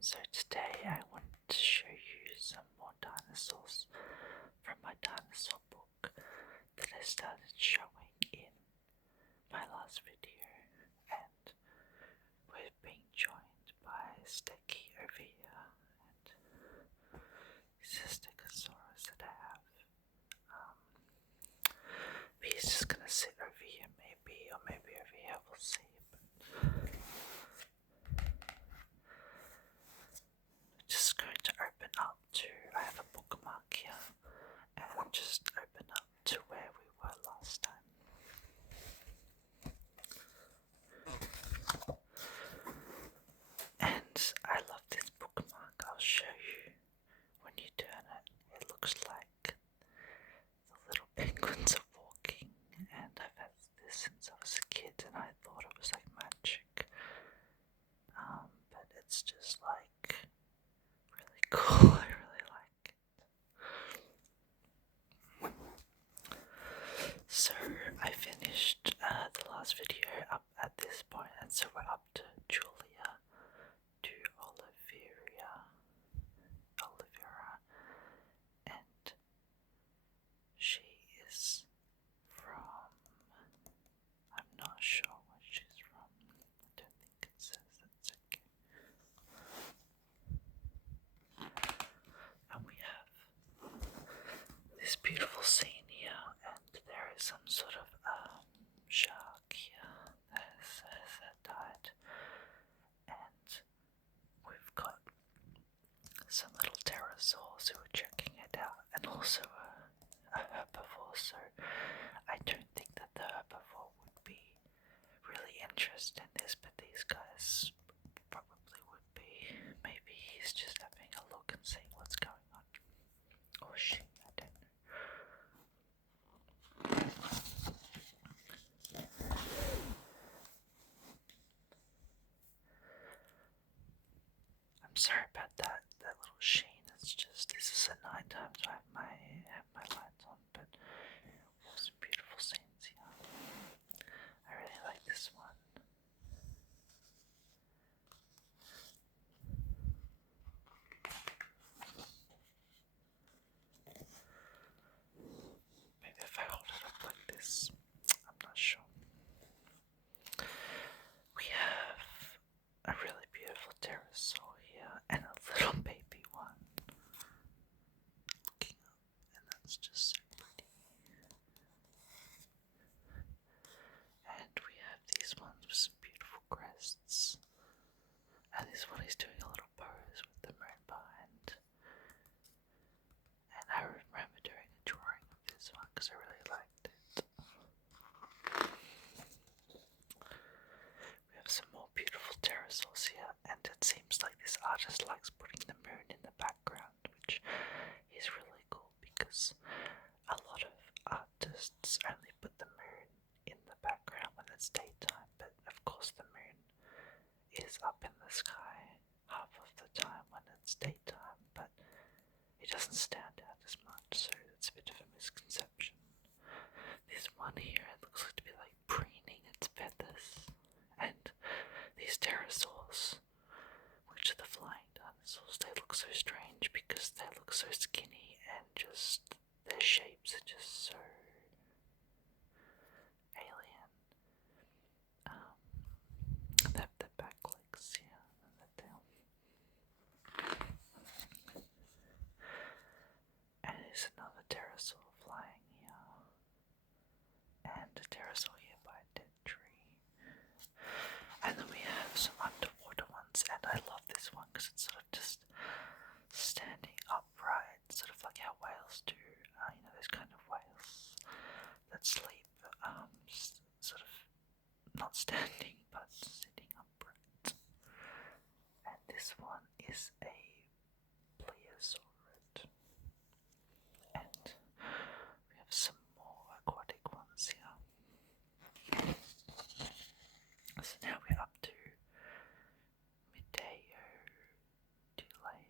So today I wanted to show you some more dinosaurs from my dinosaur book that I started showing in my last video, and we're being joined by Sticky over here, and this is Stegosaurus that I have. He's just gonna sit over here maybe, or maybe over here, we'll see. Just going to open up to, I have a bookmark here, and just open up to where we were last time. And I love this bookmark. I'll show you when you turn it. It looks like the little penguins are walking, and I've had this since I was a kid, and I thought it was like magic. But it's just like really cool. I really like it. So I finished the last video up at this point, and so we're up to Julia, to Olivera, and she is from, I'm not sure where she's from. I don't think it says. That's okay. And we have this beautiful scene here, and there is some sort of shark here that has died, and we've got some little pterosaurs who are checking it out, and also a herbivore. So I don't think that the herbivore would be really interested in this, but these guys probably would be. Maybe he's just having a look and seeing what's going on. Or she, I don't know. I'm sorry about that little sheen. It's just, this is at night time, so I have my lights on, but we have some beautiful scenes here. I really like this one. Maybe if I hold it up like this, I'm not sure. We have a really beautiful pterosaur here, and a little baby one looking up, and that's just so pretty. And we have these ones with some beautiful crests, and this one is doing a little pose with the moon behind. And I remember doing a drawing of this one because I really liked it. We have some more beautiful pterosaurs here, and it seems like this artist likes putting the moon in the background, which is really cool because a lot of artists only put the moon in the background when it's daytime, but of course the moon is up in the sky half of the time when it's daytime, but it doesn't stand out as much, so it's a bit of a misconception. This one here, it looks like to be like preening its feathers, and these pterosaurs, which are the flying dinosaurs, they look so strange because they look so skinny, and just their shapes are just so alien. They have the back legs here and the tail. And there's another pterosaur flying here, and a pterosaur here by a dead tree. And then we have some underwater ones, and I love this one because it's sort of just standing upright, sort of like how whales do. Those kind of whales that sleep, sort of not standing but sitting upright. And this one is a plesiosaur. And we have some more aquatic ones here. So now we're up to Medeo Dealer,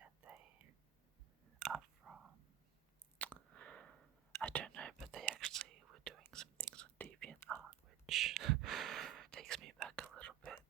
and they are from, I don't know, but they actually were doing some things on DeviantArt, which takes me back a little bit.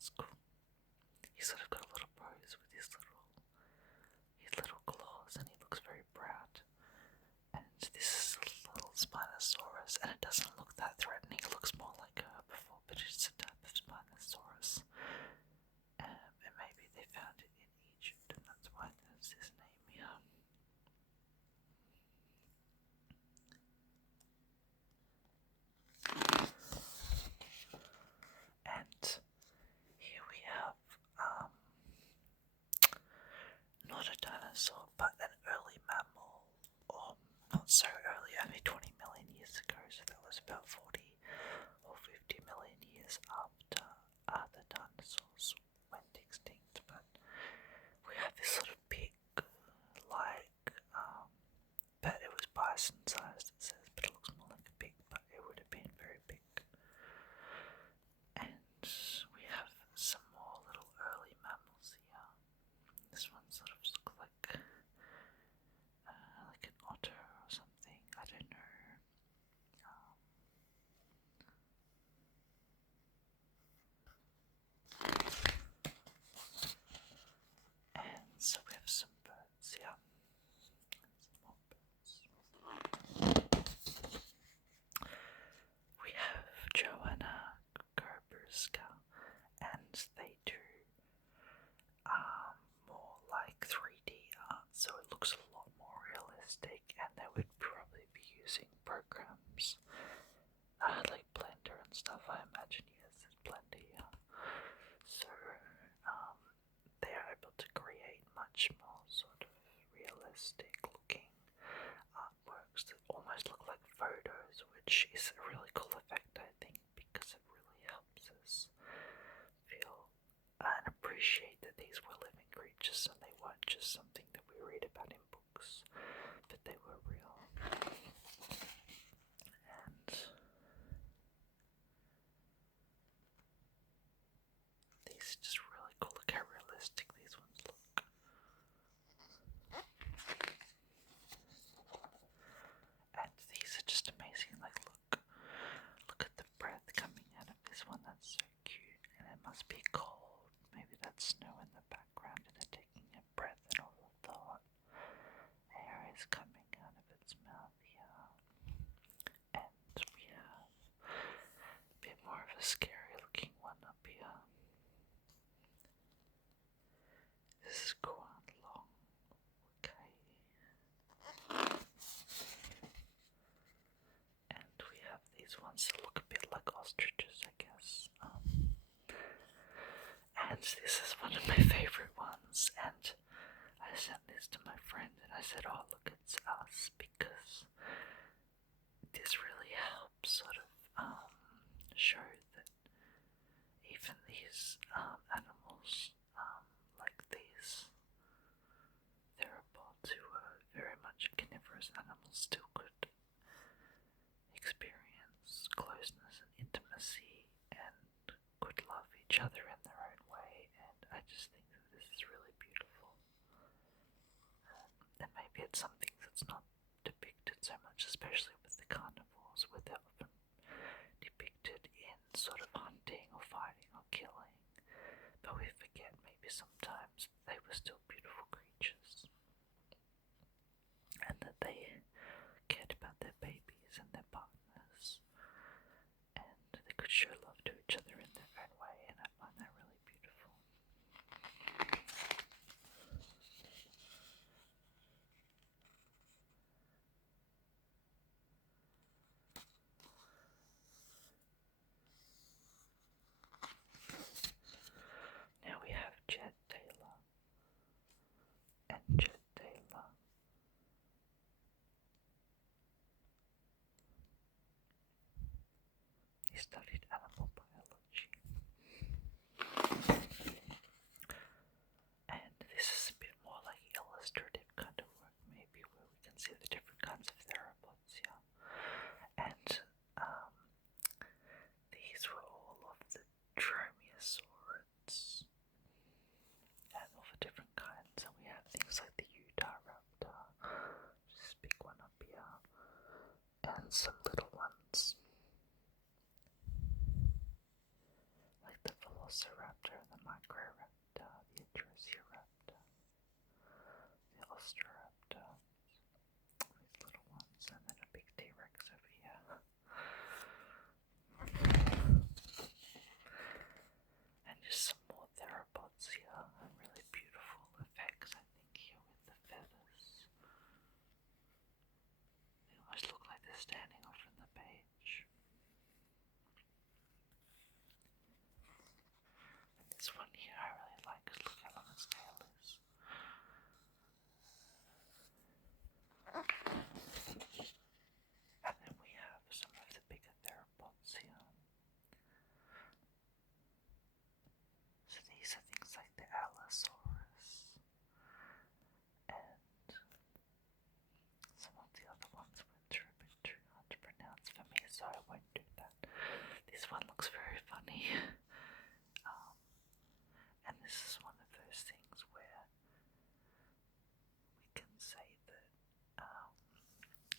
That's cool. He's sort of got a little pose with his little claws, and he looks very proud. And this is a little Spinosaurus, and it doesn't look that threatening. It looks more like a herbivore, but it's a type of Spinosaurus. And maybe they found it in Egypt, and that's why there's his name here. And here we have not a dinosaur, but an early mammal, or not so early, only 20 million years ago, so that was about 40 or 50 million years after the dinosaurs went extinct. But we have this sort of pig, but it was bison sized, it says, but it looks more like a pig, but it would have been very big. And we have some more little early mammals here. This one sort of looks like an otter or something, I don't know. And so we have some birds here. Some more birds. We have Joanna Gerberska, and they do more like 3D art, so it looks a lot more realistic, and they would probably be using programs like Blender and stuff, I imagine. Yes, there's Blender here. So they are able to create much more sort of realistic looking artworks that almost look like photos, which is a really cool effect, I think, because it really helps us feel and appreciate that these were living creatures and they weren't just something that we read about in books, but they were real. And these just really cool. Look how realistic these ones look. And these are just amazing. Like, look at the breath coming out of this one. That's so cute. And it must be cold. Maybe that's snow in the background, and they're taking a breath, and all of the hot air is coming out of its mouth here. And we have a bit more of a scary looking one up here. This is quite long. Okay. And we have these ones that look a bit like ostriches, I guess. And this is one of my favorite ones, and I sent this to my friend and I said, oh look, it's us, because this really helps sort of show that even these animals, like these theropods who are very much carnivorous animals, still could experience closeness and intimacy and could love each other in their own way, and I just think that this is really beautiful. And maybe it's something that's not depicted so much, especially with the carnivores, where they're often depicted in sort of hunting or fighting or killing, but we forget maybe sometimes they were still beautiful creatures, and that they cared about their babies and their partners, and they could show love to each other in their own way, and I find that really beautiful. Now we have Jet Taylor, and Jet Taylor he studied animal biology, and this is a bit more like illustrative kind of work, maybe, where we can see the different kinds of theropods here. And these were all of the dromaeosaurids, and all the different kinds. And we have things like the Utahraptor, this big one up here, and some little ones like the Velociraptor standing off in the page. And this one here I really like because look how long its tail is. And then we have some of the bigger theropods here. So these are things like the Allosaurus and some of the other ones which are a bit too hard to pronounce for me, so I won't do that. This one looks very funny. And this is one of those things where we can say that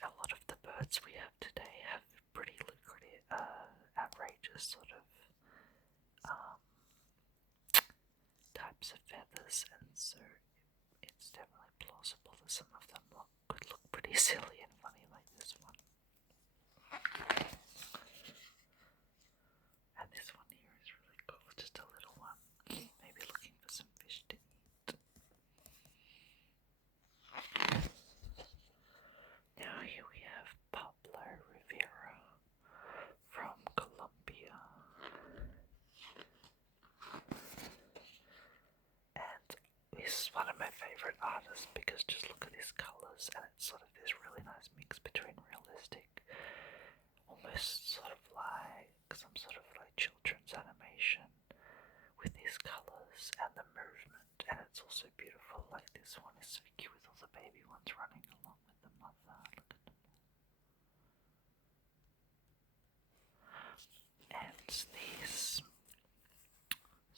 a lot of the birds we have today have pretty lucrative, outrageous sort of types of feathers, and so it's definitely plausible that some of them could look pretty silly and funny like this one. And this one here is really cool, just a little one, maybe looking for some fish to eat. Now here we have Pablo Rivera from Colombia. And he's one of my favourite artists because just look at his colours, and it's sort of this really nice mix between realistic, almost sort of like some sort of like children's animation with these colours and the movement, and it's also beautiful. Like this one is so cute with all the baby ones running along with the mother. Look at them. And these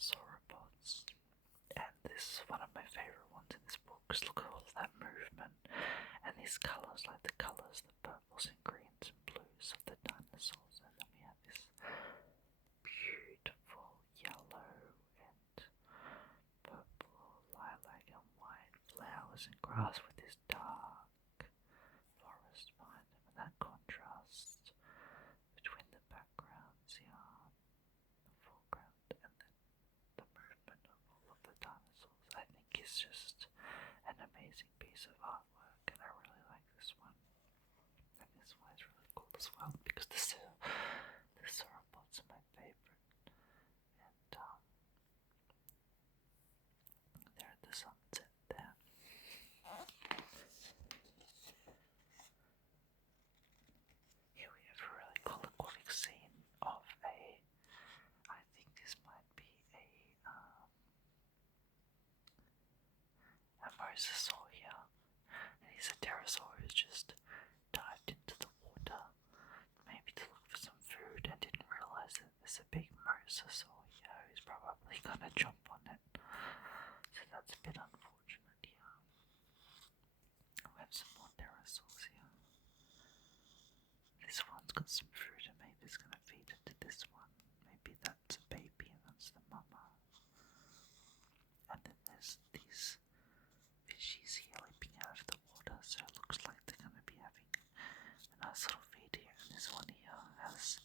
sauropods, and this is one of my favourite ones in this book because look at all that movement and these colours, like the colours, the purples and greens and blues of the dinosaurs, and then we have this beautiful yellow and purple, lilac and white flowers and grass with this dark forest behind them, and that contrast between the backgrounds here, the foreground, and then the movement of all of the dinosaurs, I think is just an amazing piece of artwork, and I really like this one. And this one is really cool as well because the sauropods are my favourite, and they're at the sunset there. Here we have a really cool aquatic scene of I think this might be a mosasaur here, and he's a pterosaur who's just dived into the water, maybe to look for some food, and didn't realise that there's a big mosasaur here who's probably gonna jump on it. So that's a bit unfortunate here. We have some more pterosaurs here. This one's got some food and maybe it's gonna feed it to this one. Maybe that's a baby and that's the mama. And then there's these fishies here leaping out of the water, so it looks like they're gonna be having a nice little feed here. And this one here has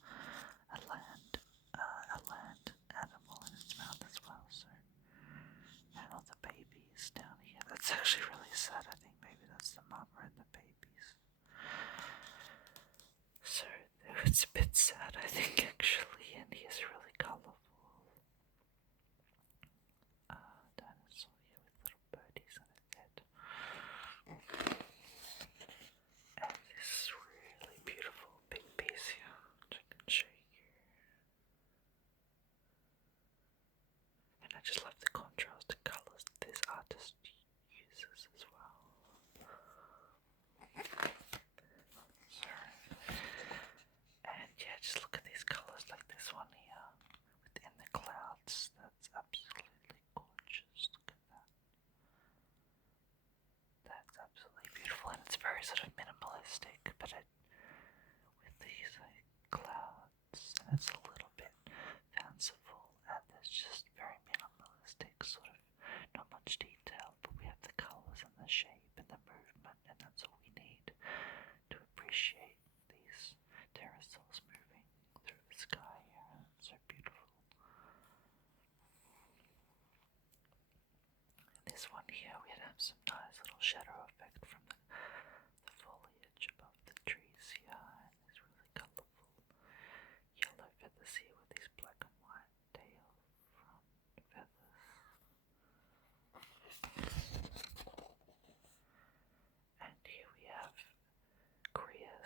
a land animal in its mouth as well. So, and all the babies down here. That's actually really sad. I think maybe that's the mama and the babies. So it's a bit sad, I think, actually, and he is really colourful. Dinosaur here with little birdies on its head. And this really beautiful big piece here, which I can show you. And I just love the contrast and colours that this artist uses as well. And yeah, just look at these colours, like this one here within the clouds. That's absolutely gorgeous. Look at that. That's absolutely beautiful, and it's very sort of minimalistic, but with these like clouds, and it's a little bit fanciful, and it's just very minimalistic, sort of not much detail, but we have the colours and the shape and the movement, and that's all we need to appreciate these pterosaurs moving through the sky here. It's so beautiful. And this one here, we have some nice little shadow effect from the foliage above the trees here, and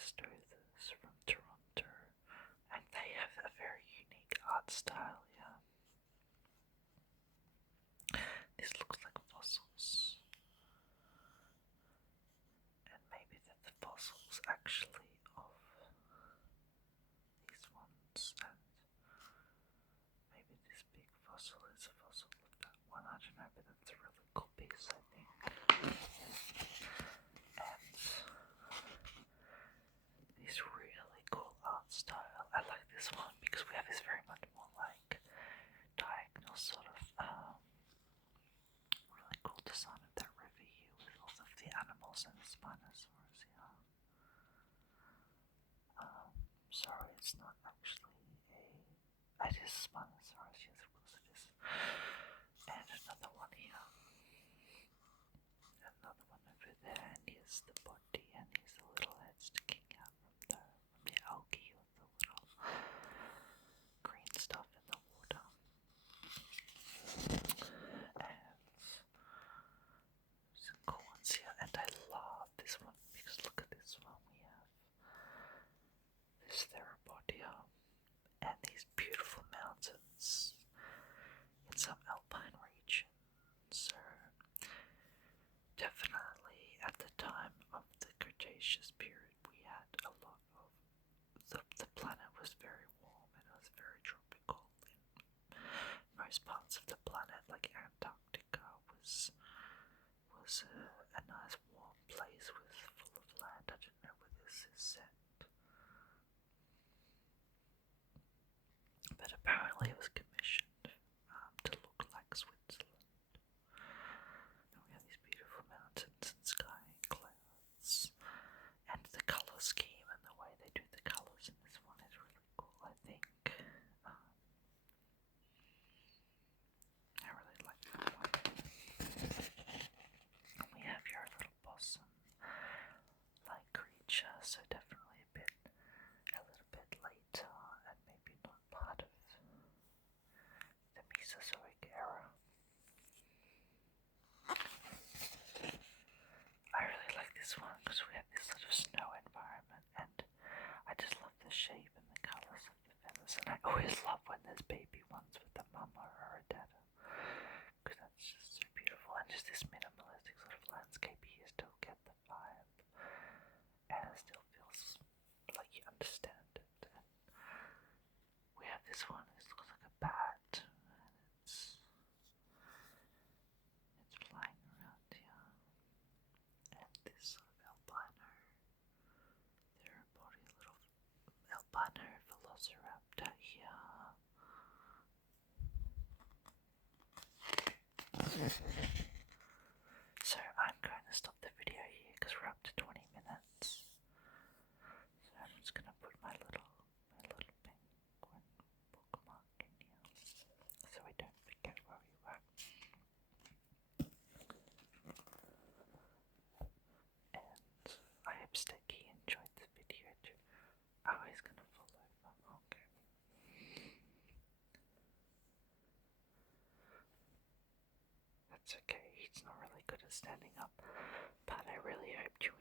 Testothers from Toronto, and they have a very unique art style. Yeah, this looks like fossils, and maybe that the fossils actually of these ones, and maybe this big fossil is a fossil of that one. I don't know, but that's a really cool piece, I think. And this really cool art style. I like this one because we have this very much more like diagonal sort of really cool design of that river here with all of the animals and the Spinosaurus here. Sorry, it's not actually it is Spinosaurus, yes, of course it is. And another one here. Another one over there, and here's the body, and here's the little head sticking out from the algae or the little green stuff in the water. And some cool ones here, and I love this one because look at this one. We have this theropodia and these beautiful mountains in some alpine region. So definitely at the time of the Cretaceous period, we had a lot of the planet was very warm and it was very tropical. In most parts of the planet, like Antarctica, was a nice warm place full of land. I don't know where this is set, but apparently it was commissioned to look like Switzerland. And we have these beautiful mountains and sky and clouds, and the colour scheme and the way they do the colours in this one is really cool, I think. I really like that one. And we have your little possum-like creature, so definitely a little bit later, and maybe not part of the Mesozoic era. I really like this one because we have this sort of snow environment, and I just love the shape and the colours of the feathers, and I always love when there's baby ones with a mama or a dada, because that's just so beautiful. And just this minimalistic sort of landscape, you still get the vibe, and it still feels like you understand it. And we have this one, it looks like a bat, and it's flying around here. And this sort of albino theropod, little albino velociraptor here. So I'm going to stop the video here because we're up to 20 minutes. So I'm just going to put my little penguin bookmark in here so we don't forget where we were. And I hope Sticky enjoyed the video too. Oh, he's going to fall over. Okay. That's okay, he's not really good at standing up, but I really hoped you